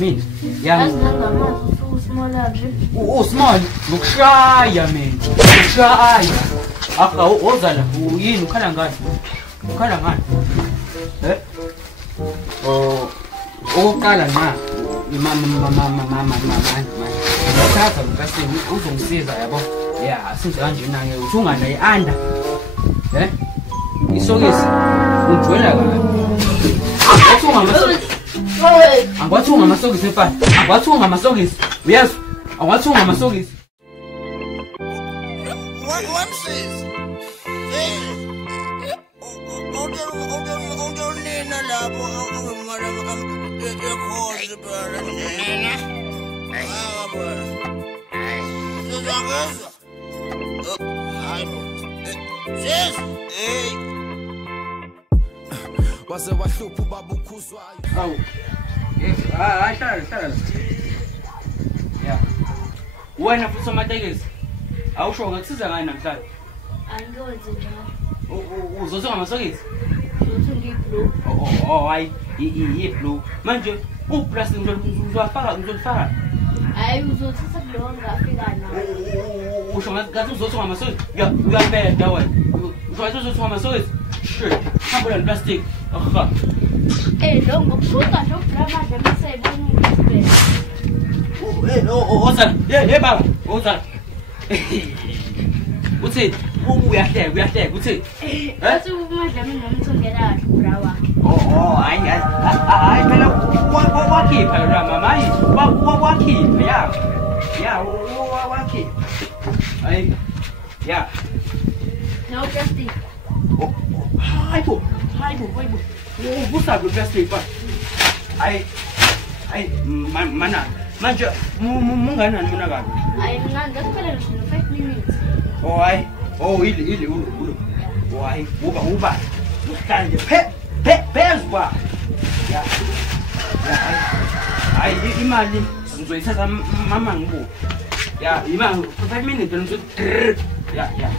Mina yami usmall ngokushaya mina ngokushaya aka ozala yini ukhala ngani okokuqala na ngiyathatha ngikasini uzongisiza yabo ya sinze kanjena ke uthi ungana yi-under isokisi ungijwela kabi angwathi ungamasokisi mfana angwathi ungamasokisi uyazi angwathi ungamasokisi wase wahlupha ubaba ukhuzwayo. Awu. Hlala. Yeah. Wena futhi somatekisi. Awusho ngakusiza ngani namhlanje? Angikwenze njalo. Uzothenga amasokisi? Ngizothenga iblue. Hayi, i-blue. Manje uplastic ngizolifaka. Hayi uzothatha kulo ngafika nawe. Usho ngathi uzothenga amasokisi? Uyapenda wena. Usho ngathi uzothenga amasokisi? Shit. Hamba la plastic. Aha. Lo ngokusuka nje ugrama nje masayibona ukuthi Ozala. Baba. Ozala. Uthi uyahleka uthi. Athi umadla mina nomthongela brawa. Hayi phela wakhipha la mama hayi wakhipha ya wakhipha. Hayi. Ya. No plastic. Hayi bo. Ubusabe plastic ba. Hayi mana manje munganani mina kabi. Hayi mina ngikuphela nje 5 minutes. Hayi. Ili ulo. Hayi uba. Uhlanje phezwa. Ya. Hayi imali ngizoyithatha mama ngibuka. Ya imali 5 minutes ngizo. Ya.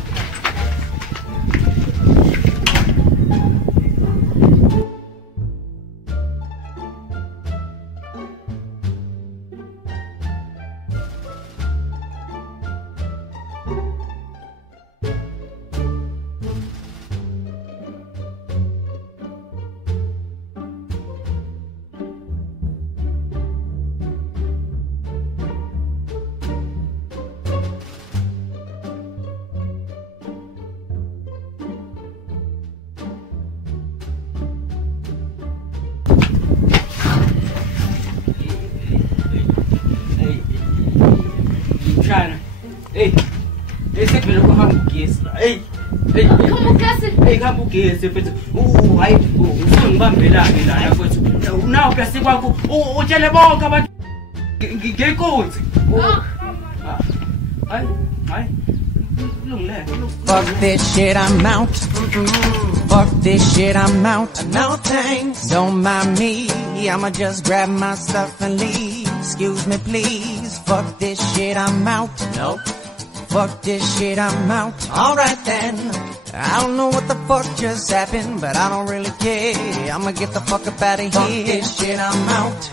China. Hey, sekuvela kuhambugesi la. Hey. Khambugesi mfethu. Hayi, usungibambelani la mfethu. Unawo plastic wakho. Utshele bonke abantu ngekonzi. Hayi. Fuck this shit, I'm out. Fuck this shit, I'm out. No thanks, don't mind me. I'ma just grab my stuff and leave. Excuse me, please. Fuck this shit, I'm out. Nope. Fuck this shit, I'm out. Alright then. I don't know what the fuck just happened, but I don't really care. I'ma get the fuck up out of here. Fuck this shit, I'm out.